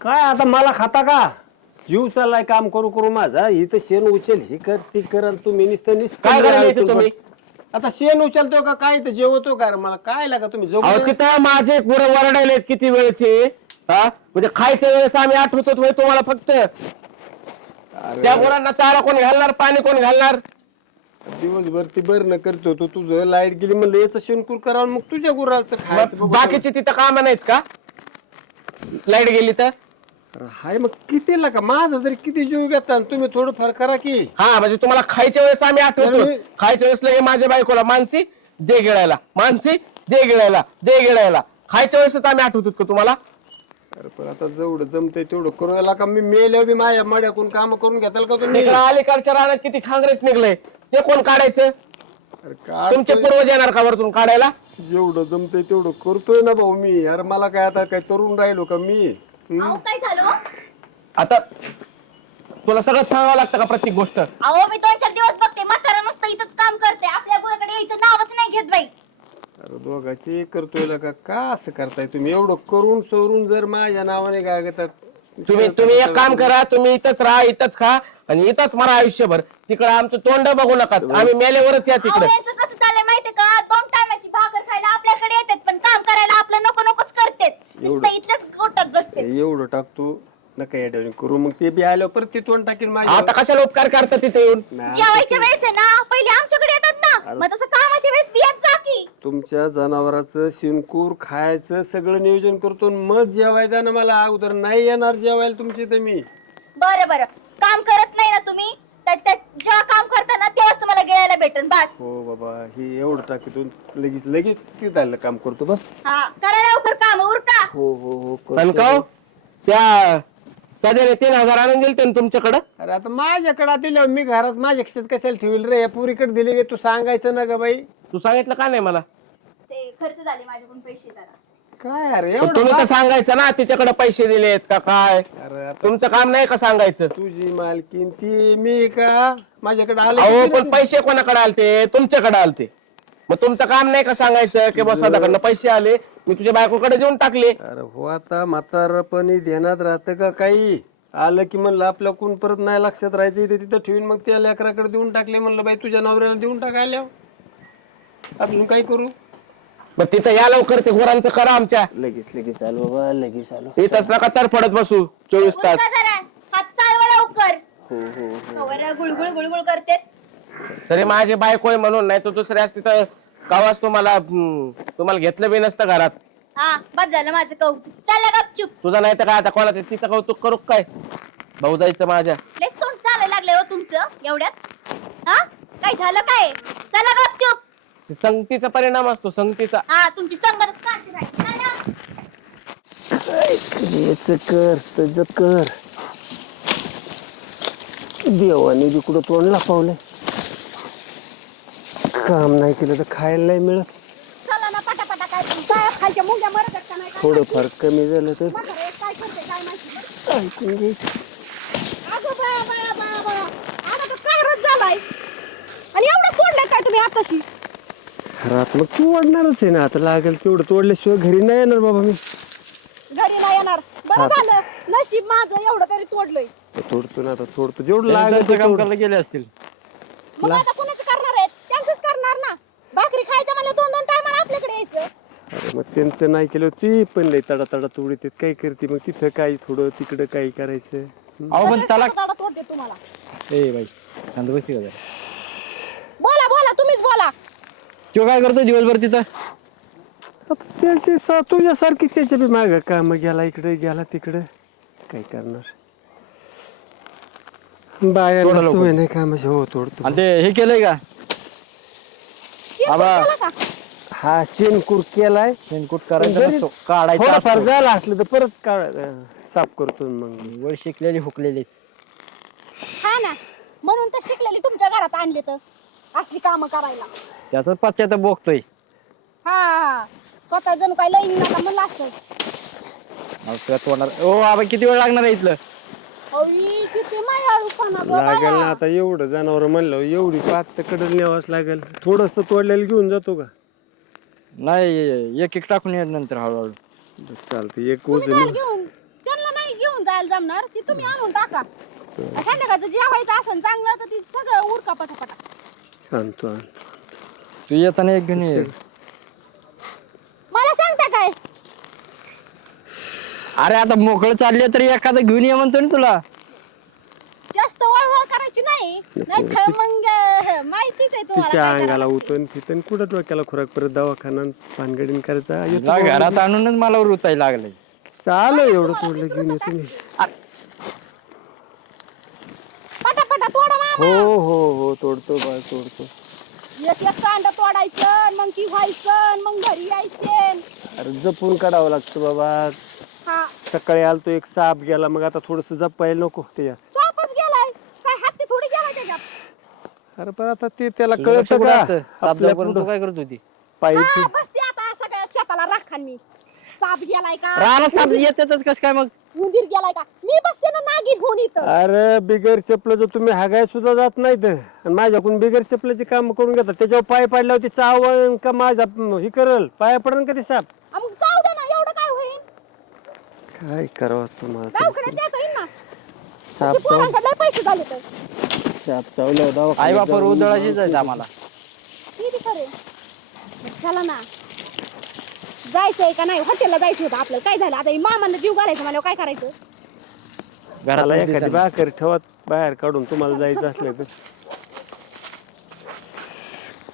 काय आता मला खाता का? जीव चाललाय काम करू करू माझा. इथं शेण उचल ही कर ती कर आणि तुम्ही नुसतं नुसतं काय करायला येते तुम्ही? आता शेण उचलतो का? काय इथं जेवतो का? रे मला काय लागा तुम्ही? अहो जगू दे. किती माझे पुरं वरडायलेत किती वेळचे? हा? म्हणजे खायच्या वेळेस आम्ही आठवतो होय तुम्हाला फक्त. त्या गुरांना चारा कोण घालणार? पाणी कोण घालणार? दिवसभर ती बरं करतो तो तुझं लाइट गेली म्हणलं याचं शेणकूर करावं मग तुझ्या गुराचं खायचं मग बघू. बाकीचे तिथं कामं नाहीत का? लाइट गेली तर? हाय मग किती लागा माझा तरी किती जीव घेता आणि तुम्ही थोडं फार करा की. हा म्हणजे तुम्हाला खायच्या वेळेस आम्ही आठवतो. अरे. खायच्या वेळेस लगे माझ्या बायकोला मानसी दे गिळायला. मानसी दे गिळायला दे गिळायला. खायच्या वेळेसच आम्ही आठवतो का तुम्हाला. अरे पण आता जेवढं जमतंय तेवढं करू. का मी मेल्या बी माझ्या मड्याकून काम करून घेताल का तुम्ही? तिकडं अलीकडच्या रानात किती खांगरेच निघले. ते कोण काढायचं? अरे काय तुमचे पूर्वज येणार का वरतून काढायला? जेवढं जमतंय तेवढं करतोय ना भाऊ मी. अरे मला काय आता काय तरुण राहिलो का मी? अहो काय झालं आता तुला सगळं सांगावं लागतं का प्रत्येक गोष्ट? अहो मी दोन चार दिवस बघते म्हातारा नुसतं इथंच काम करते. आपल्या गुराकडे यायचं नावच नाही घेत बाई. अरे दोघाचे करतोय ना का? का असं करताय तुम्ही? एवढं करून सोडून जर माझ्या नावाने काय घेतात तुम्ही तुम्ही एक काम करा तुम्ही इथंच राहा इथंच खा आणि इथंच मरा आयुष्यभर. तिकडे आमचं तोंड बघू नका. आम्ही मेल्यावरच या तिकडे. यांचं कसं चाललंय माहितीये का? दोन टायमाची भाकर खायला आपल्याकडे येतात पण काम करायला आपलं नको नकोच करतेत. नुसतं गोटात बसते एवढं टाकतो नका या डेवणी करू. मग ते बी आल्यावर परत ते तोंड टाकीन माझ्या आता कशाला उपकार करता तिथे येऊन? जेवायच्या वेळेस आहे ना पहिले आमच्याकडे येतात ना मग तसं कामाच्या वेळेस बियात जा की तुमच्या जनावराचं शिनकूर खायचं सगळं नियोजन करतो मग जेवायला ना मला अगोदर नाही येणार जेवायला तुमच्या इथं मी. बरं बरं. काम करत नाही ना तुम्ही? तर त्या- जेव्हा काम करता ना तेव्हाच तुम्हाला गिळायला भेटन बस. हो बाबा हे एवढं टाकीतून लगेच लगेच तिथं काम करतो बस. हा करा लवकर काम उरका. हो हो हो करतो. पण का हो? त्या सध्याने तीन हजार आणून दिले ना तुमच्याकडं? अरे आता माझ्याकडे दिलं मी घरात माझ्या खिशात कशाला ठेवल रे? या पुरीकडे दिली गे तू सांगायचं ना ग बाई. तू सांगितलं का नाही मला? ते खर्च झाले माझ्याकडून पैसे जरा. काय अरे पण एवढं तुम्ही तर सांगायचं ना तिच्याकडे पैसे दिलेत का काय? अरे आता तुमचं काम नाही का सांगायचं? तुझी मालकीन ती मी का? माझ्याकडे आलं अहो की पण पैसे कोणाकडे आलते? तुमच्याकडे आलते. मग तुमचं काम नाही का सांगायचं की बस सदाकडनं पैसे आले मी तुझ्या बायकोकडे देऊन टाकले? अरे हो आता म्हातारपणी ध्यानात राहतं का काही? आलं की म्हणलं आपल्या कोण परत नाही लक्षात राहायचं इथे तिथं ठेवून मग त्या लेकराकडे देऊन टाकले म्हणलं बाई तुझ्या नवऱ्याला देऊन टाकायला अजून काय करू? मग तिथं या लवकर ते गुरांचं करा आमच्या. लगेच लगेच आलो बाबा लगेच आलो इथंच नका तर पडत बसू चोवीस तास. उरका जरा. हात चालवा लवकर. हो हो हो. गुळगुळ गुळगुळ करते तरी माझे बायको आहे म्हणून नाही तर दुसऱ्या असती तर कावाच तुम्हाला हम्म, तुम्हाला घेतलं बी नसतं घरात. हा बस झालं माझं कौतुक. चला गपचूप. तुझं नाही तर काय आता कोणाचं? तिचं कौतुक करू काय? भाऊ जायचं माझ्या. लेस तोंड चालायला लागले हो तुमचं एवढ्यात. हा? काय झालं काय? चला गपचूप. ते संगतीचा परिणाम असतो संगतीचा. हा तुमची संगतच काढते बाई. चला. याच कर त्याच कर. देवाने बी कुठं तोंडला पावलंय काम नाही केलं तर खायला नाही मिळत. चला ना पटापटा काय काय खालच्या मुंग्या मरत आहेत का नाही? काय थोडंफार कमी झालं तर. म्हातारं एक काय करते काय माहिती? बरं. ऐकून घ्यायचं. अगं बाया बाया बाया बाया आता तर कहरच झालाय. आणि एवढं तोडलंय काय तुम्ही आताशी. अरे आता मग तू वाढणारच आहे ना. आता लागेल तेवढं. तोडल्याशिवाय घरी नाही येणार बाबा मी. घरी नाही येणार. बरं झालं. नशीब माझं एवढं तरी तोडलंय. तोडतो ना आता. तोडतो. जेवढं लागेल ते काम करायला गेले असतील. मग आता कुणाचं करणार आहेत? त्यांचंच करणार ना. भाकरी खायच्या मला दोन दोन टायमाला आपल्याकडे यायचं. अरे मग त्यांचं नाही केलं ती पण लई तडा तडा तोडीत आहेत. काय करते मग? तिथं काही थोडं तिकडं काही करायचं? अहो पण चला दादा तोडते तुम्हाला. ए बाई शांत बसती का जरा? बोला बोला तुम्हीच बोला तो काय करतो दिवसभर तिथं? त्याचे सा तुझ्यासारखी त्याच्या बी माग काम गेला इकडे गेला तिकडे. काय करणार? बाया नाही कामाची हो तोडतो आणि ते हे केलंय का? आबा. हा शेणकूर केलाय. शेणकूट करायचं घरी नसतो काढायचं थोडंफार असतो. झालं असलं तर परत काढ अं, साफ करतो मग. वर शिकलेली हुकलेली. हा ना. म्हणून तर शिकलेली तुमच्या घरात आणले तर. असली कामं करायला. त्याच पश्चात बघतोय हा हा. स्वतः जणू काय लई नका म्हणलं असतं. अहो, त्यात होणार ओ आबा किती वेळ लागणार आहे इथलं? अई, किती मायाळूपणा ग लागेल बाया. ना आता एवढं जनावर म्हणलं एवढी पात कडल न्यावाच लागेल. थोडस तोडलेलं घेऊन जातो का? नाही एक एक टाकून येत नंतर हळूहळू. चालतं एक तुम्ही घेऊन त्यांना नाही घेऊन खायला जमणार ती तुम्ही आणून टाका. संध्याकाळचं जेवायचं असेल चांगलं तर ती सगळं उरका पटापटा. आणतो आणतो. तू येताना एक घेऊन ये. मला सांगता काय? अरे आता मोकळं चालले तरी एखादं घेऊन ये म्हणतो ना तुला. जास्त वळवळ करायची नाही. मग माहितीच आहे तुम्हाला तिच्या काय अंगाला उतन फितन कुठं डोक्याला खुराक परत दवाखाना भानगडीन करायचा? येतो घरात आणूनच मला रुताय लागलंय. चाल एवढं तोडलं घेऊन येतो मी. पटापटा तोडा मामा हो हो हो तोडतो बा तोडतो. एक एक कांड तोडायचं मग ती व्हायचं मग घरी यायचे. अरे जपून काढावं लागतं बाबा. हा. सकाळी आलतो एक साप गेला. मग आता थोडस जपायला नको त्याच्यात सापच गेलाय. काय हत्ती थोडी गेलाय त्याच्यात? अरे पण आता ते त्याला तुझं लक्ष कळत कुठं असतं? साप जाऊपर्यंत तू काय करत होती? पायी हा, बसते आता सगळ्या शेताला राखान मी. साप गेलाय का? रानात साप येतातच कस काय मग? उंदीर गेलाय का? मी बसते ना नागिन होऊन इथं. अरे बिगर चपलाचं तुम्ही हागाय सुद्धा जात नाहीत. आणि माझ्याकडून बिगर चपलाची काम करून घेतात त्याच्यावर पाय पडल्यावर ती चावण का माझा हे करल? पाया पडन का ते साप? आ, मग जाऊ दे ना एवढं काय होईल काय करावं तुम्हाला? तरी? दवाखान्यात देता येईल ना? साप ते पोरांकडे लय पैसे झाले तर. साप चावल्यावर आई दवाखान्यात बापर जाऊन- उदळाची जायचं आम्हाला. ती बी खरे चला ना. जायचंय का नाही? हॉटेलला जायचं होतं आपल्याला. काय झालं? आता ही मामांना जीव घालायचं मला. काय करायचं? घरात एखादी भाकर ठेवत बाहेर काढून तुम्हाला जायचं असलं तर.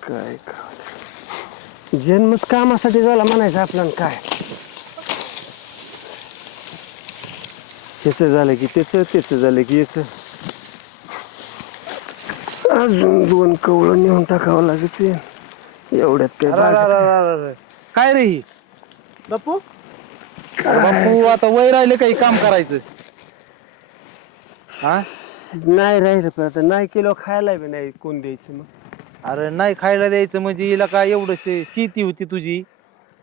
काय करावं? जन्मच कामासाठी झाला म्हणायचं आपल्याला काय? ह्याच झालं की त्याच त्याच झालं की याच. अजून दोन कवळं नेऊन टाकावं लागते एवढ्यात काय बागा- काय रे ही? बापू? बापू आता वय राहिले काही काम करायचं? हा? नाही राहिलं पण आता नाही किलो खायला बी नाही कोण द्यायचं मग. अरे नाही खायला द्यायचं म्हणजे हिला काय एवढं शे- शेती होती तुझी?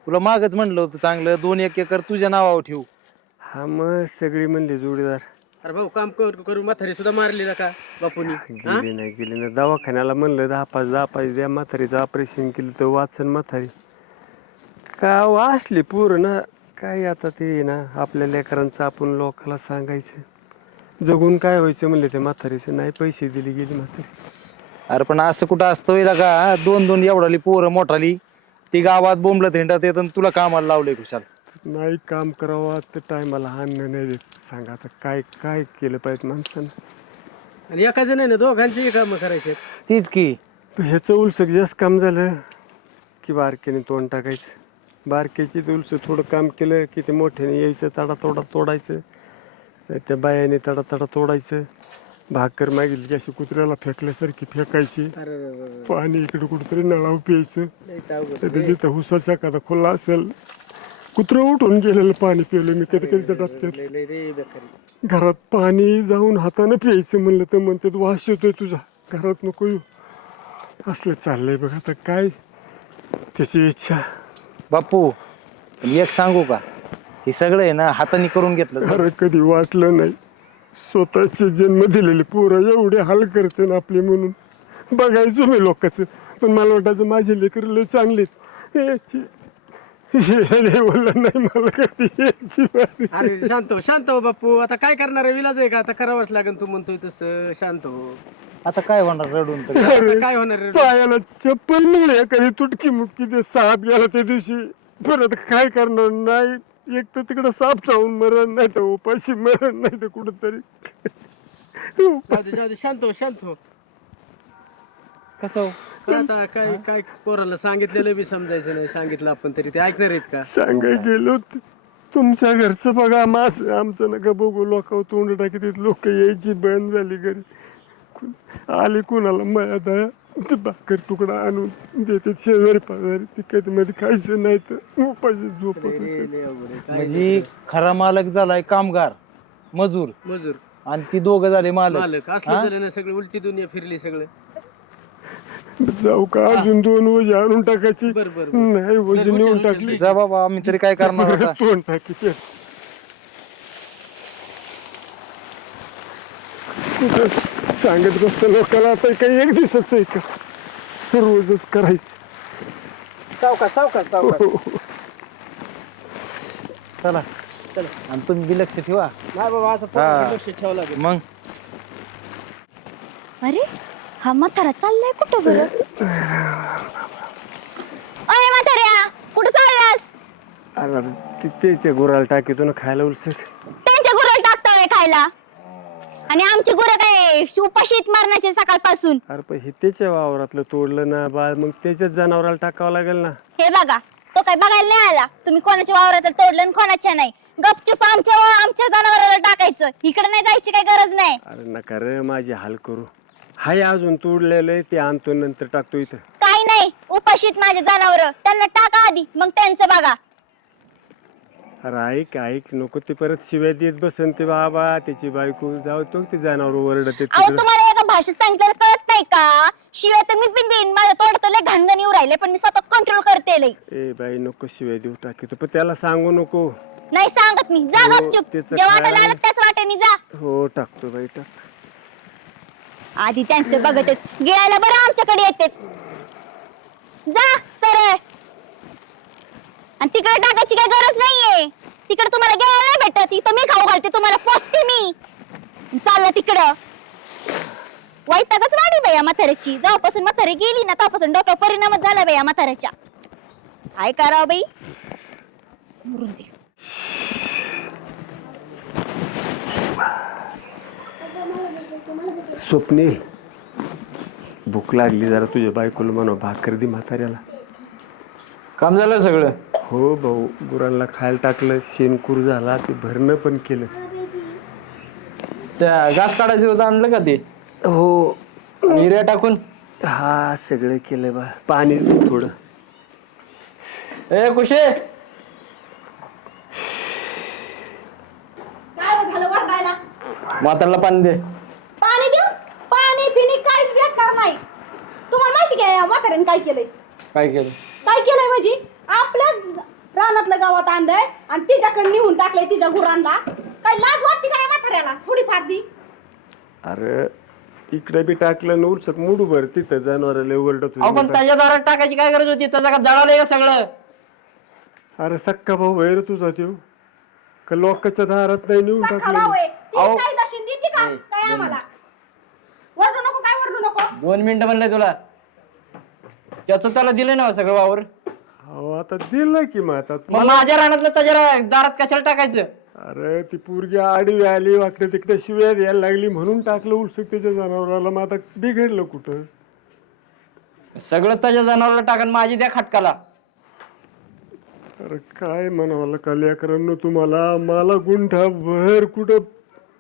तुला मागच म्हणलं होतं चांगलं दोन एक एकर तुझ्या नावावर ठेवू. हा मग सगळी म्हणली जोडीदार. अरे भाऊ काम करू करू म्हातारी सुद्धा मारली ना का बापूनी? गेली नाही गेली नाही. दवाखान्याला म्हणलं दहा पाच दहा पाच द्या म्हातारीचं ऑपरेशन केलं तर वाचन म्हातारी. का वाचली पूर्ण ना. काय आता ते ना आपल्या लेकरांचं आपण लोकाला सांगायचं. जगून काय व्हायचं म्हणले ते म्हातारीचं? नाही पैसे दिले गेली म्हातारी. अरे पण असं कुठं असतं हिला का दोन दोन एवढाली पोरं मोठाली. ती गावात बोंबलत हिंडत येत आणि तुला कामाला लावलंय खुशाल. नाही काम करावं तर टायमाला अन्न नाही देत. सांगा आता काय काय केलं पाहिजे माणसानं? आणि एकाच नाही ना दोघांची काम करायचे तीच की. ह्याचं उलसक जास्त काम झालं की बारक्याने तोंड टाकायचं. बारक्याची ते उलसं थोडं काम केलं की ते मोठ्याने यायचं तडा तोडा तोडायचं. त्या बायाने तडा तडा तोडायचं. भाकर मागितली की अशी कुत्र्याला फेकल्यासारखी फेकायची. पाणी इकडे कुठेतरी नळाव प्यायचं. हुसाचा एखादा खुला असेल कुत्रं उठून गेलेलं पाणी पिलं मी कधी कधी डबक्यात. घरात पाणी जाऊन हाताने प्यायचं म्हणलं तर म्हणतात वास येतोय तुझा. घरात नको येऊ. असलं चाललंय बघ आता काय? त्याची इच्छा. बापू एक सांगू का? हे सगळं आहे ना हाताने करून घेतलं. अरे कधी वाटलं नाही. स्वतःचे जन्म दिलेले पोरं एवढे हाल करते ना आपले म्हणून. बघायचो मी लोकांचं. पण मला वाटायचं माझे लेकर लय चांगले हे- हे- हे बोललं नाही मला कधी यायची बारी. अरे शांत हो शांत हो बापू. आता काय करणार आहे? विलाज आहे का? आता करावंच लागेल तू म्हणतोय तसं. शांत हो. आता काय होणार रडून तर? आता काय होणार रे? पायाला चप्पल मिळेल एखादी तुटकी मुटकी ते साप गेला त्या दिवशी. परत काय करणार? नाही एक तर तिकडं साप चावून मरण नाही तर उपाशी मरण नाही तर कुठंतरी. जाऊ दे जाऊ दे. शांत हो शांत हो. कसं हो? काय आता काय काय पोराला सांगितलेलं बी समजायचं नाही. सांगितलं आपण तरी. ते ऐकणार आहेत का? सांगाय गेलो त- तुमच्या घरचं बघा माझ आमचं नका बघू. लोक तोंड टाकीत लोक यायची बंद झाली घरी. कु- आली कुणाला माया दया ते भाकर तुकडा आणून देते शेजारी पाजारी. ते कधी मध्ये खायचं नाही तर उपाशी झोपत लय- होते. लय- लय अवघड आहे. काय म्हणजे खरा मालक झालाय कामगार मजूर. मजूर. आणि ती दोघं झाले मालक. मालक. असलं झालं ना सगळं उलटी दुनिया फिरली सगळं. जाऊ का? अजून दोन वजी आणून टाकायची. बर बर बर. नाही वजी नेऊन उचल, टाकली. जा बाबा आम्ही तरी काय करणार आता? तोंड टाकी. कुठं सांगत बसतं लोकांना आता काही एक दिवसाच आहे का? रोजच करायचं. सावकाश सावकाश सावकाश. चला आणि तुम्ही बी लक्ष ठेवा. नाही बाबा असं हा. पोरांचं लक्ष ठेवावं लागेल. मग? अरे हा म्हातारा चाललाय कुठं बरं अय म्हाताऱ्या कुठं चाललास? अरे ते- त्याच्या गुराला टाकीतो ना खायला उलसक. त्यांच्या गुरं टाकतोय खायला. आणि आमची गुरं काय उपाशीत मारण्याचे सकाळपासून. अरे पण हे त्याच्या वावरातलं तोडलं ना बाळ मग त्याच्याच जनावराला टाकावं लागेल ना. हे बघा तो काय बघायला नाही आला. तुम्ही कोणाच्या वावरात तोडलं आणि कोणाच्या नाही. गपचूप आमच्या आमच्या जनावराला टाकायचं. इकडे नाही जायची काही गरज नाही. अरे नका रे माझी हाल करू. हाय अजून तोडलेलं आहे ते आणतो नंतर टाकतो इथं. काही नाही उपाशीत माझे जनावर. त्यांना टाका आधी मग त्यांचं बघा. अरे ऐक ऐक नको ते परत शिव्या देत बसन ते बाबा. त्याची बायको जाऊ तो ते जनावर ओरडते अहो तुम्हाला एका भाषेत सांगितलं कळत नाही का? शिवाय तर मी पण देईन माझ्या लय घाणघण येऊ राहिले पण मी स्वतः कंट्रोल करते लय. ए बाई नको शिव्या देऊ टाकीतो. पण त्याला सांगू नको. नाही सांगत मी. जा हो, गपचूप. त्याचं जे वाटायला काय? आलं त्याच वाटेने जा. हो टाकतो बाई टाक. आधी त्यांचं बघत आहेत. गिळायला बरं आमच्याकडे येते जा सरळ आणि तिकडे टाकायची काही गरज नाहीये. तिकडे तुम्हाला गिळायला नाही भेटत. इथं मी खाऊ घालते तुम्हाला पोचते मी. चालला तिकडं. वैतागच वाढी बया म्हाताऱ्याची. जेव्हापासून म्हातारी गेली ना तेव्हापासून डोक्यावर परिणामच झाला बया म्हाताऱ्याच्या. काय करावं बाई? मरून दे. स्वप्नील भूक लागली जरा तुझ्या बायकोला म्हणा भाकर दे म्हाताऱ्याला. काम झालं सगळं? हो भाऊ गुरांना खायला टाकलं शेणकूर झाला ते भरणं पण केलं. त्या घास काढायचं होतं आणलं का ते? हो. आणि युरिया टाकून? हा सगळं केलं बा. पाणी थोडं. ए कुशे! काय झालं वरडायला म्हातारला पाणी दे. भेटणार नाही? तुम्हाला माहिती काय म्हाताऱ्याने काय केलंय? काय केलं काय केलंय म्हणजे आपल्या रानातलं गावात आणलंय आणि तिच्याकडे निघून टाकलंय तिच्या गुरांना. काय लाज वाटते का नाही म्हाताऱ्याला? थोडी फार दी. अरे इकडे बी टाकलं नऊसक मुडू भर तिथं जनावराला ओरडत अहो पण. त्याच्या दारात टाकायची काय गरज होती? त्याचा का जळालंय का सगळं? अरे सक्का भाऊ वैर तुझा त्यो. का लोकांच्या दारात नाही नेऊन टाकलं? भाऊ आहे. ती अहो. काय दशीन देते का? काय आम्हाला वरडू नको काय वरडू नको दोन मिनिटं म्हणलंय तुला. त्याचं त्याला दिलं ना सगळं वावर? हो आता दिलं की मग आता मग माझ्या रानातलं त्याच्या रा- दारात कशाला टाकायचं? अरे ती पोरगी आडवी आली वाकडे तिकडे शिव्या द्यायला लागली म्हणून टाकलं उलसक त्याच्या जनावराला. मग आता बिघडलं कुठं? सगळं त्याच्या जनावरला टाकन माझी द्या खटकाला. अरे काय म्हणावं का लेकरांनो तुम्हाला मला गुंठा भर कुठं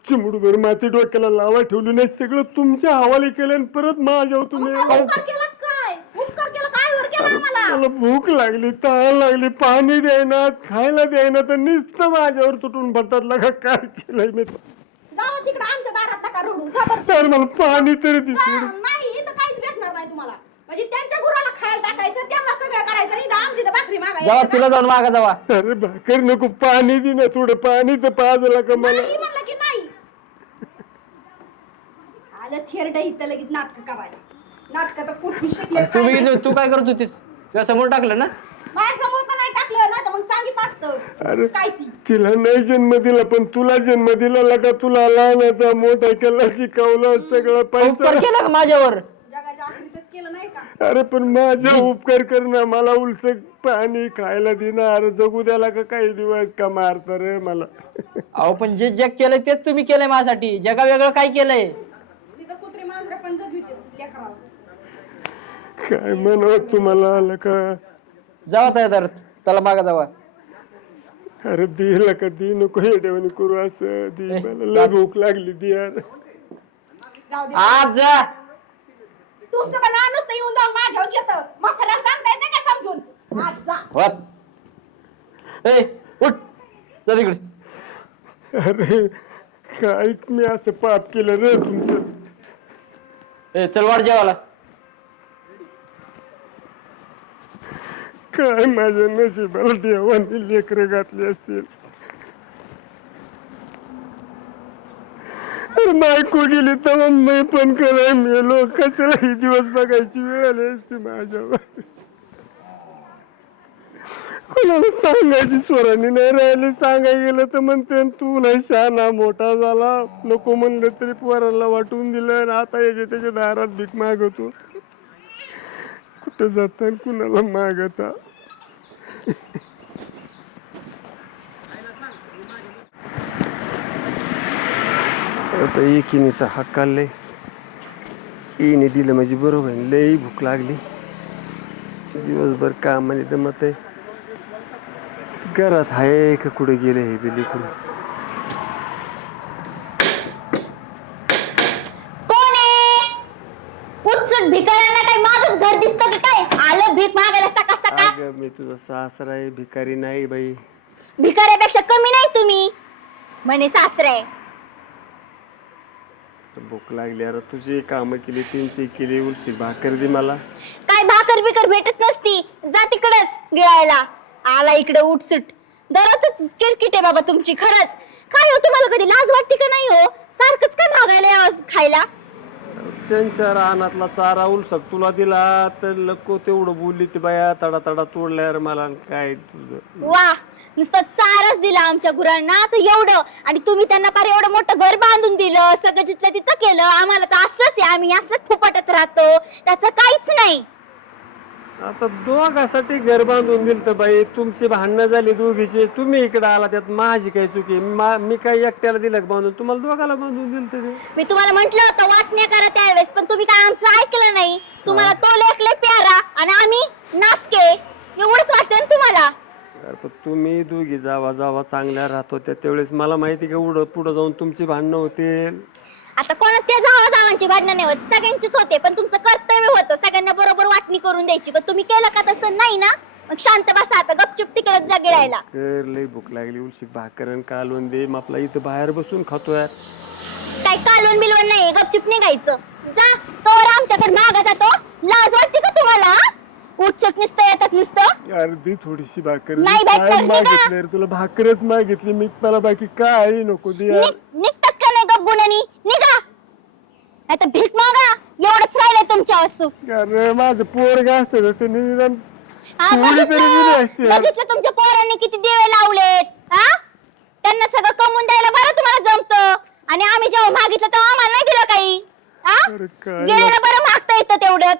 चिमुडभर माती डोक्याला लावा ठेवली नाही सगळं तुमच्या हवाली केलं आणि परत माझ्यावर तुम्ही उपकार केला काय? उपकार केला काय? वर केला आम्हाला? मला भूक लागली तहान लागली पाणी द्यायना खायला द्यायना तर नुसतं माझ्यावर तुटून पडतात. लगा काय केलंय मी जावा तिकडे आमच्या दारात नका रडू. जा बरं. तर मला पाणी तरी दे जा, नाही इथं काहीच भेटणार नाही तुम्हाला. म्हणजे त्यांच्या गुराला खायला टाकायचं त्यांना सगळं करायचं आणि इथं आमची तर भाकरी जेव्हा मागायची तुला जाऊन मागा जावा. अरे भाकर नको पाणी दे ना थोडं पाणी तर पाजला का मला? म्हणलं थेरड इथं लगेच नाटक करायला. नाटक तर कुठून शिकले तू बघितलं तू काय करत होतीस? समोर टाकलं ना? माझ्यासमोर तर नाही टाकलं ना तर मग सांगितलं अरे. असतं काय ती? तिला नाही जन्म दिला पण तुला जन्म दिला लगा तुला लहानाचा मोठा केला शिकवलं सगळं उपकार पैसा केला का माझ्यावर? जगाच्या आखरीतच केलं नाही का? अरे पण माझा उपकार करणं मला उलसक पाणी खायला देणं अरे जगू द्याला का काही दिवस का मारत रे मला? अहो पण जे जग केलंय तेच तुम्ही केलंय माझ्यासाठी. जगा वेगळं काय केलंय तिथं कुत्री मांजरं पण जगली होती लेकराला काय म्हणावं तुम्हाला आलं का जावा तर त्याला मागा जावा. अरे दिला का दी नको हे देवानी करू असं. दी मला लय भूक लागली दी यार. जाऊ दे. आज जा. तुमचं का ना नुसतं येऊन जाऊन माझ्यावर येतं म्हाताऱ्याला सांगता येत नाही का समजून? आज जा. होत. ए उठ. जा तिकडे. अरे काय मी असं पाप केलं रे तुमचं? ए चल वाढ जेवाला काय माझ्या नशिबाला देवाने लेकरं घातली असतील? अरे बायको गेली तर मी पण कराय मेलो कशाला ही दिवस बघायची वेळ आली असती माझ्यावर. कोणाला सांगायची स्वराने नाही राहिली सांगाय गेलं तर म्हणते तू नाही शहाणा मोठा झाला नको म्हणलं तरी पोराला वाटून दिलं आणि आता याच्या त्याच्या दारात भीक मागवतो कुठं जाता आणि कुणाला मागता? आता एकिनीचा हक्क आले इने दिलं म्हणजे बरोबर लई भूक लागली. दिवसभर काम आणि दमत आहे. घरात आहे का कुठे गेले हे बिली कोण आहे? उठसूट भिकाऱ्यांना काय माझंच घर दिसतं की काय? आलं भीक मागायला सका सका अगं मी तुझा सासरा आहे भिकारी नाही बाई. भिकाऱ्यापेक्षा कमी नाही तुम्ही. म्हणे सासरे. भूक लागली अरे तुझी कामं केली त्यांची केली उलची भाकर दे मला. काय भाकर बिकर भेटत नसती. जा तिकडच गिळायला. आला इकडे उठसूट. दररोज किरकिट आहे बाबा तुमची खरंच. काय हो तुम्हाला कधी लाज वाटते का नाही हो? सारखंच काय मागायला खायला? त्यांच्या रानातला चारा उलसक तुला दिला तर लको तेवढं बोलली ती बाया तडा तडा तोडल्या रे मला आणि काय तुझं. वा नुसतं चारच दिला आमच्या गुरांना तर एवढं. आणि तुम्ही त्यांना फार एवढं मोठं घर बांधून दिलं सगळं जिथलं तिथं केलं आम्हाला तर असलंच आहे आम्ही असलंच फुपाटत राहतो. त्याचं काहीच नाही. आता दोघासाठी घर बांधून दिलं तर बाई. तुमची भांडणं झाली दोघीची. तुम्ही इकडे आला त्यात माझी काही चुकी. मा- मी काही एकट्याला दिलं का बांधून. तुम्हाला दोघाला बांधून दिलं तर. मी तुम्हाला म्हंटल होतं वाटण्या करा त्यावेळेस पण तुम्ही काय आमचं ऐकलं नाही. तुम्हाला तो लेखले प्यारा आणि आम्ही नासके. एवढंच वाटतं ना तुम्हाला. अरे पण तुम्ही दोघी जावा जावा चांगल्या राहत होत्या त्यावेळेस. मला माहिती का उडं पुढं जाऊन तुमची भांडणं होते आता कोणाच त्या जावा जावांची भांडणं नाही होत. सगळ्यांचीच होते पण तुमचं कर्तव्य होतं. सगळ्यांना बरोबर वाटणी करून द्यायची. पण तुम्ही केलं का तसं नाही ना? मग शांत बसा आता गपचूप तिकडच जागी राहायला कर लई भूक लागली उलशी भाकरन कालवून दे. मग आपला इथं बाहेर बसून खातो यार काय कालवण बिलवण नाही गपचूप निघायचं. जा तोवर आमच्याकडे मागा जातो. लाज वाटते का तुम्हाला उठचट नुसतं येतात नुसतं. अर्धी थोडीशी भाकर. नाही काय. मागितलं तुला भाकरच मागितली. मी मला बाकी काही नको दे. यार. निघतात का नाही निघा. आता भीक मागा. एवढंच राहिलंय तुमच्या वस्तू कारण माझं पोरग असतं तर त्यांनी निदान हा, थोडी तरी दिली असती बघितलं यार. बघितलं तुमच्या पोरांनी किती दिवे लावलेत हा? त्यांना सगळं कमवून द्यायला बरं तुम्हाला जमत. आणि आम्ही जेव्हा मागितलं तेव्हा आम्हाला नाही दिलं काही. हा? अरे काय गेल्याला बरं मागता येतं तेवढंच.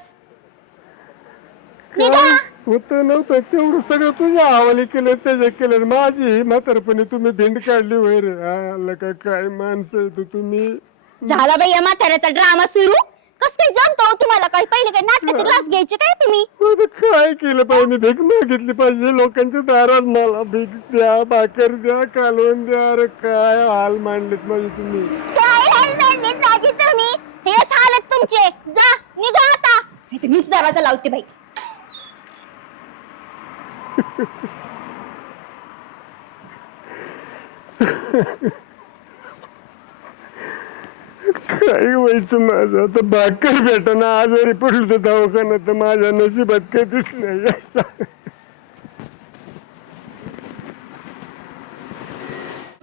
निघा. होत नव्हतं तेवढं सगळं तुझ्या हवाली केलं त्याच्या केलं. माझी म्हातारपणी तुम्ही भिंड काढली होय रे. आलं का काय माणसं आहे तू तुम्ही? झाला बाई या म्हाताऱ्याचा ड्रामा सुरू. कस काय जमतो हो तुम्हाला काय पहिले काय नाटकाचे क्लास घ्यायचे काय तुम्ही? काय केलं पाहिजे मी भीक मागितली पाहिजे. लोकांच्या दारात मला भीक द्या भाकर द्या कालवण द्या. अरे काय हाल मांडलेत माझे तुम्ही? काय हाल झाले दाजी तुम्ही? हेच हालत तुमचे. जा निघा आता. नाहीतर मीच दरवाजा लावते बाई. काय व्हायचं माझं. आता भाकर भेटाना आजारी पडलो तर दवाखान्यात तर माझ्या नशिबात कधीच नाही.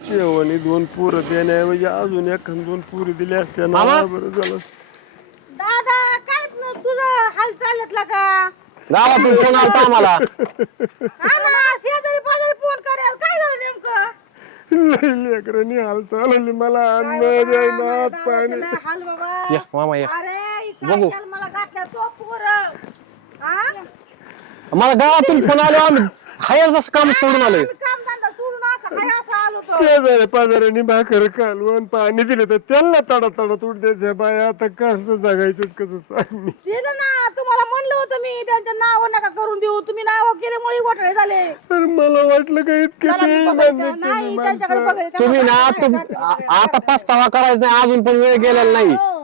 जेवणी दोन पोरं देण्याऐवजी अजून एक दोन पोरी दिल्या असत्या ना मामा? बरं झालं. दादा काय न- तुझं हाल चालत का? गावातून फोन आलता आम्हाला. हा ना शेजारी पाजारी फोन करेल काय झालं नेमकं? लेकरांनी हाल चालवली मला अन्न पाणी. हाल बाबा. या मामा या. अरे बघू. मला गाठल्या तो पोर. हा? मला गावातून फोन आलो आम्ही हायर असं काम सोडून आलोय. काम धंदा शेजारी पाजाऱ्यांनी भाकर कालवून पाणी दिले तर त्यांना तडा तडा तुट द्यायच्या बाया आता कसं जगायचंच कसं सांग मी दिलं ना तुम्हाला म्हणलं होतं मी त्यांचं नाव नका करून देऊ तुम्ही नाव केल्यामुळे घोटाळे झाले तर मला वाटलं का इतके चला ते मी बघायचं. म्हणत नाही तुम्ही त्यांच्याकडे माणसं. बघायचं. तुम्ही ना तुम आ- आता पस्तावा करायचा नाही अजून पण वेळ गेलेला नाही हो.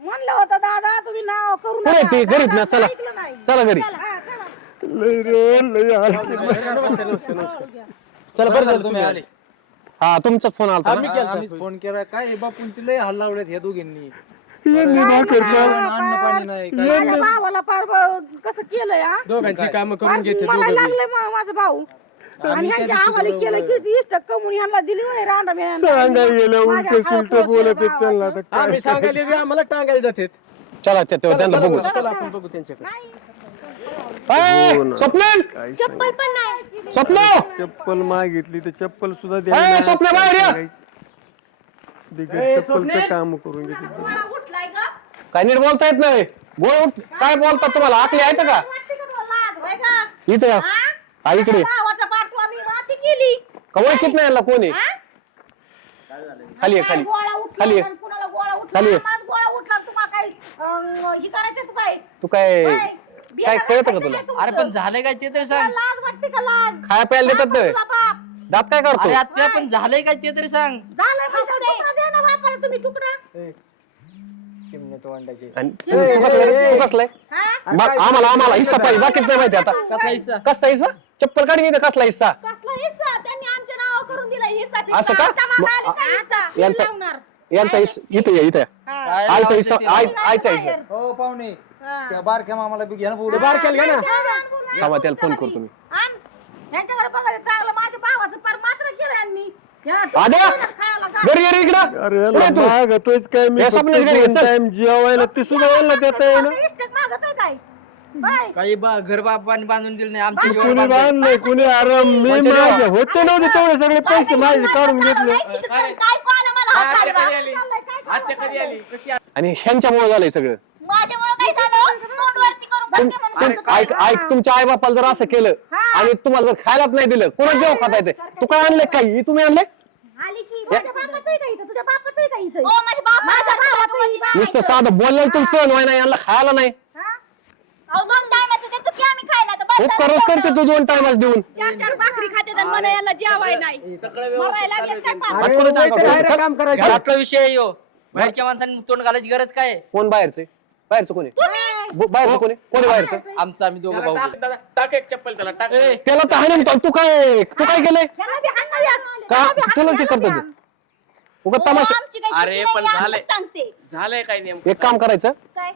म्हणलं होतं दादा तुम्ही नाव करू पुढे नका ते घरीच ना दादा चला ऐकलं नाही. चला घरी हा, चला. लय रे लय हाल चला बरं झालं तुम्ही आले. हा तुमचा फोन आलता ना? आम्हीच फोन केला. काय हे बापूंचे लय हाल लावलेत ह्या दोघींनी. यांनी भाकर काल अन्न पाणी नाही काय माझ्या भावाला पार ब- कसं केलंय हा? दोघांची काम फार मला लागलंय मा- माझा भाऊ. आणि ह्यांच्या आम्हाला केलं किती इष्ट कमून ह्यांना दिली होय रांडा माझ्या हालत आम्ही सांगायला आम्हाला टांगायला जातात. चला त्या- त्या- त्यांना बघू. चला आपण बघू त्यांच्याकडे. नाही. ए, हो. स्वप्नील चप्पल पण नाही. स्वप्न. चप्पल मागितली तर चप्पल सुद्धा ए, स्वप्न बाहेर या. बिगर चप्पलचं काम करून घेतलं. उठलाय ग काय नीट बोलता येत नाही. बोल उठ. काय बोलतात तुम्हाला? आकली आहेत का? वाटते का तुला लाज होय का? इथे या. हा? इकडे. भावाचा पाठवा माती केली. नाही याला कोणी? हा? खाली काय खाली गोळा उठला खाली आहे. आणि कुणाला गोळा उठला? खाली आहे. माझा गोळा उठला. तुम्हाला काय अं, हे करायचं तू काय तू काय काय? काय कळतं का तुला? अरे पण झालंय काय ते तरी सांग. लाज वाटते का लाज? खाया प्यायला देतात बाप बाप. दात काय करतो? अरे आता पण झालंय काय ते तरी सांग. झालंय तुकडा द्या ना बापाला तुम्ही तुकडा. आणि तू तू कसलाय तू कसलाय? हा? बा- आम्हाला आम्हाला हिस्सा पाहिजे. बाकीच नाही माहिती आता. कसला हिस्सा? कसला हिस्सा? चप्पल काढून इथं कसला हिस्सा? कसला हिस्सा? त्यांनी आमच्या नाव करून दिला हिस्सा असं का? आमच्या मागं आली मग- का हिस्सा? यांचा लावणार. यांचा हिस्सा इथं या इथं या. आईचा हिस्सा ते? आय- आईचा हिस्सा. हो पाहुणे. त्या बारक्या मामाला बी घ्या ना बोलू बारक्याला घ्या ना थांबा, त्याला फोन करतो मी. आण. यांच्याकडे बघायचं चांगलं माझ्या भावाचं पार मात्र केलं यांनी या आद्या! टोपीला खायला घाल. घरी घरी इकडं अरे पुढे याला तू. मागतोयच काय मी हे फक्त स्वप्नाली घरी दोन चल. टाइम जेवायला ते सुद्धा यायला देता येईना आपलं इष्टक मागत आहे काय बाय काही बा घर बापाने बांधून दिलं नाही आमच्या जीवावर कुणी बांधलंय. बांधलंय कुणी अरे मी माझे होते नव्हते तेवढे सगळे पैसे माझे काढून घेतले काय मला हात? आणि ह्यांच्यामुळे झालंय सगळं माझ्यामुळे तुम- तुम-. ऐक ऐक तुमच्या आई बापाला जर असं केलं आणि तुम्हाला जर खायलाच नाही दिलं कोणाच जेव्हा खाता येते तू काय आणले काही? तुम्ही आणले आलीच. ही. नुसतं साधं बोललं तुला सहन व्हाय नाही यांना खायला नाही. हा? अहो, दोन टायमाचं देतो की आम्ही खायला. तर बस उपकारच करते तू दोन टायमाच देऊन. घरातला विषय आहे ह्यो बाहेरच्या माणसांनी तोंड घालायची गरज काय? कोण बाहेरचे? बाहेरचं कोणी? ब- बाहेरचं कोणी? कोणी बाहेरचं? आमचं आम्ही दोघं भाऊ ए, त्याला तर हाणून टाक. तू काय तू काय केलंय? ह्याला बी हाण ना या. का ह्याला बी हाण तुलाच ना, हे ह्याला बी करतात हाण. उगा तमाशा आमची काही अरे, चुकी पण नाही, झालंय. सांगते. झालंय काय नेमकं? एक काम करायचं. काय?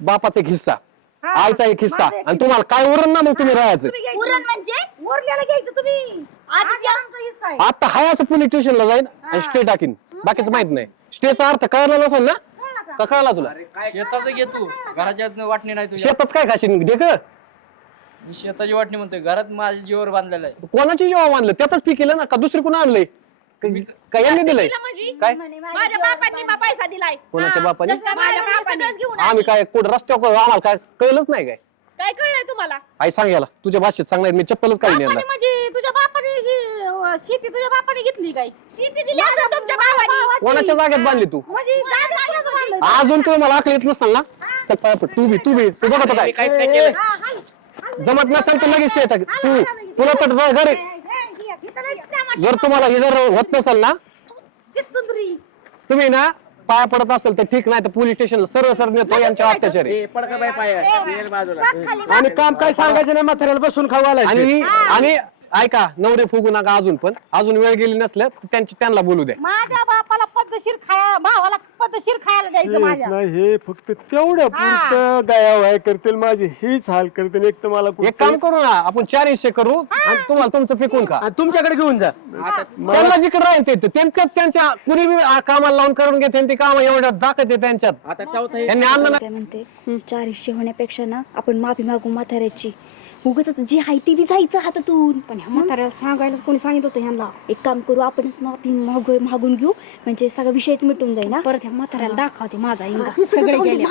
बापाचा एक हिस्सा. हा, आईचा एक हिस्सा. माझा एक आणि तुम्हाला काय उरण ना मग तुम्ही राहायचं? तुम्ही घ्यायचं. उरण म्हणजे? मोरल्याला घ्यायचं तुम्ही. आधी आधी आमचा हिस्सा आहे. आता हाय असं पोलीस स्टेशनला जाईन आणि स्टे टाकीन. बाकीचं माहीत नाही. स्टेचा अर्थ कळला नसेल ना? का? कळला तुला? शेताचं घे तू. घराच्या वाटणी नाही तुझ्या. शेतात काय खाशीन ढेक मी शेताची वाटणी म्हणतोय. घरात माझ्या जीवावर बांधलेलं आहे. कोणाची जेव्हा आणलं त्यातच पीक केलं ना? का दुसरी कोण आणलंय? काय यांनी दिलंय? दिलं म्हणजे? काय? माझ्या बापांनी मा पैसा दिलाय. कोणाच्या हा, बापाने? तसं माझ्या बापाने घेऊन आले. आम्ही काय कुठं रस्त्यावर आम्हाला काय कळलंच नाही काय? काय कळलंय तुम्हाला? आई सांग याला. तुझ्या भाषेत सांगणार मी चप्पलच बापाने यांना बापाने अं, शेती तुझ्या बापाने घेतली काय? शेती दिली असेल तुमच्या भावाने. कोणाच्या जागेत बांधली तू? म्हणजे कोणाचं? अजून तुम्ही मला आखली येत नसाल ना? चल पाया पड. तू बी तू बी तू बघत काय मी काहीच नाही केलं हा, हाल. हाल. जमत नसेल तर लगेच टाक तू. तुला तर जा घरी इथं नाही टमाटर. जर तुम्हाला हे जर होत नसेल ना. तुम्ही ना पाया पडत असेल तर ठीक नाही तर पोलीस स्टेशनला सरळ सरळ नेतो यांच्या अत्याचार. ए, पडका बाई पाया बाजूला. आणि काम काय सांगायचं नाही म्हाताऱ्याला बसून खावा आणि आणि ऐका नवरे फुगू नका अजून पण. अजून वेळ गेली नसल्या तर त्यांची त्यांना बोलू द्या. माझ्या बापाला पद्धतशीर खाया भावाला पद्धतशीर खायला द्यायचं माझ्या. नाही हे फक्त तेवढ्या पुरतं गाया वाय करतील माझे हेच हाल करतील एक तर मला एक काम करू ना आपण चार हिस्से करू आणि तुम्हाला तुमचं फेकून खा. आणि तुमच्याकडे घेऊन जा. त्यांना जिकडे राहील ते त्यांच्यात त्यांच्या कुणी बी आ- कामाला लावून करून घेते ते काम एवढ्या दाखत आहे त्यांच्यात. आता चौथा त्यांनी आणलं ना काय म्हणते चार हिस्से होण्यापेक्षा ना आपण माफी मागू म्हाताऱ्याची. उगाच जी आहे ती बी जायचं हातातून. पण ह्या म्हाताऱ्याला सांगायला कोणी सांगितलं होतं ह्यांना? एक काम करू आपणच माफी माग मागून घेऊ. म्हणजे सगळा विषयच मिटून जाईल ना परत ह्या म्हाताऱ्याला दाखवते माझा इंगा. सगळे गेले.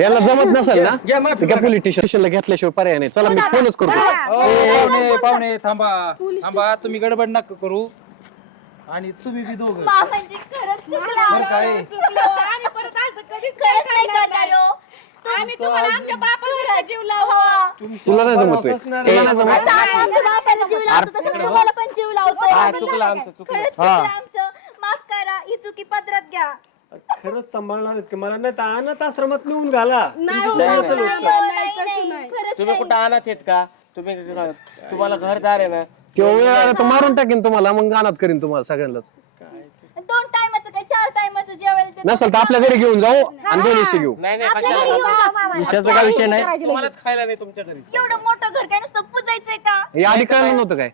याला जमत नसेल ना? तर पोलीस स्टेशनला घेतल्याशिवाय पर्याय नाही. चला मी फोनच करतो. ओ, पाहुणे पाहुणे थांबा. थांबा तुम्ही गडबड नका करू. आणि तुम्ही बी दोघं. म्हणजे खरंच चुकलं. बरं काय आम्ही परत असं कधीच खरंच नाही करणार हो. आम्ही तुम्हाला आमच्या बापाचा जीव लावा. तुला नाही जमत होय. तुला नाही जमत. आता आम्ही आमच्या बापाला जीव लावतो तसं तुम्हाला पण जीव लावतो हा, चुकलं आमचं, चुकलं. खरंच हा. चुकलं आमचं. माफ करा ही चुकी पदरात घ्या. खरंच सांभाळणार आहेत का मला नाही तर अनाथ आश्रमात नेऊन घाला. नाही तुमची चूक नसेल होत नाही, का? नाही, तसं नाही. खरंच तुम्ही कुठं आणत आहेत का? तुम्ही तुम्हाला घरदार आहे ना? वेळ आला तर मारून टाकीन तुम्हाला मग गाणात करीन तुम्हाला सगळ्यांनाच दोन टायमाचं काय चार टायमाचं जेवायला देतो. नसेल तर आपल्या घरी घेऊन जाऊ आणि दोन हिस्से घेऊ. नाही नाही आपल्या घरी कशाला घेऊन जा मामा. विषयाचा काय विषय नाही. तुम्हालाच खायला नाही तुमच्या घरी. एवढं मोठं घर काय नुसतं पुजायचंय का? हे आधी कळलं नव्हतं काय.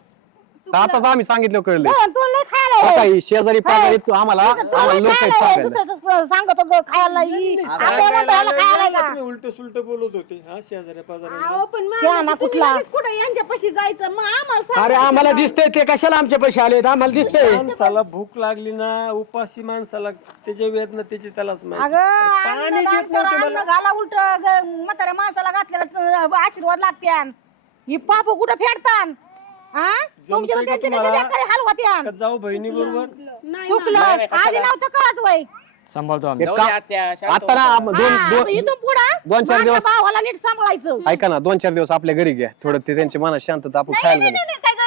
आताच आम्ही सांगितलं कळलं तुला लय खायला आहे. काही शेजारी पाजारी तू आम्हाला तुला आम्हाला लय लोक खायला. सांगायला दुसऱ्याचं सांगतो ग, खायला ही. आपल्या म्हणतो ह्याला खायला आहे का? उलट सुलट बोलत होते हा शेजाऱ्या पाजाऱ्या अहो, पण तुम्ही लगेच कुठं यांच्यापाशी जायचं मग आम्हाला. अरे आम्हाला दिसतंय ते कशाला आमचे पैसे आले आम्हाला दिसतंय माणसाला भूक लागली ना उपाशी माणसाला त्याच्या वेदना त्याची त्यालाच माहिती अगं पाणी अन्न देत दान नव्हते मला. घाला उलट म्हाताऱ्या माणसाला घातलेला आशीर्वाद लागत्यान ही पाप कुठं फेडतान हा? तुमच्या का त्यांच्यापेक्षा तुम्हाला? बेकारी हलवत्यान का जाऊ बहिणी बरोबर? चुकलं. आधी नव्हतं कळत वय सांभाळतो आम्ही. एक काम- आता ना आप- दोन हा, दोन इथून पुढं दोन चार माझ्या दिवस- भावाला नीट सांभाळायचं. ऐका ना दोन चार दिवस आपल्या घरी घ्या. थोडं ते त्यांच्या मनात शांतता आपण नाही खायला नाही घालू. नाही, नाही, काय गरज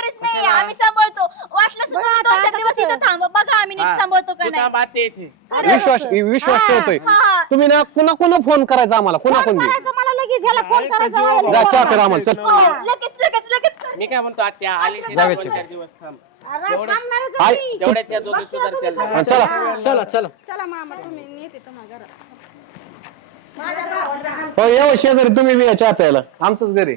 नाही आम्ही सांभाळतो. वाटलं बरं, तुम्ही दोन आता चार दिवस कसं? इथं थांबा. बघा आम्ही नीट सांभाळतो का नाही. विश्वास विश्वास ठेवतोय. हा. तुम्ही ना कुणा कुणा फोन करायचा आम्हाला? कुणा फोन कोण करायचं मला लगेच ह्याला फोन करायचा मला लगेच. जा चहा कर आम्हाला चल. हो, लगेच लगेच लगेच. मी काय म्हणतो आत्या आले ते जाऊया दोन चल. चार दिवस थांब. अरे, थांबणारच आई, दोघी सुधारतील हा, चला. चला चला चला. मामा तुम्ही नेते तुम्हाला घरात माझ्या भावाला हो येऊ शेजारी तुम्ही बी या चहा प्यायला. आमचंच घरी.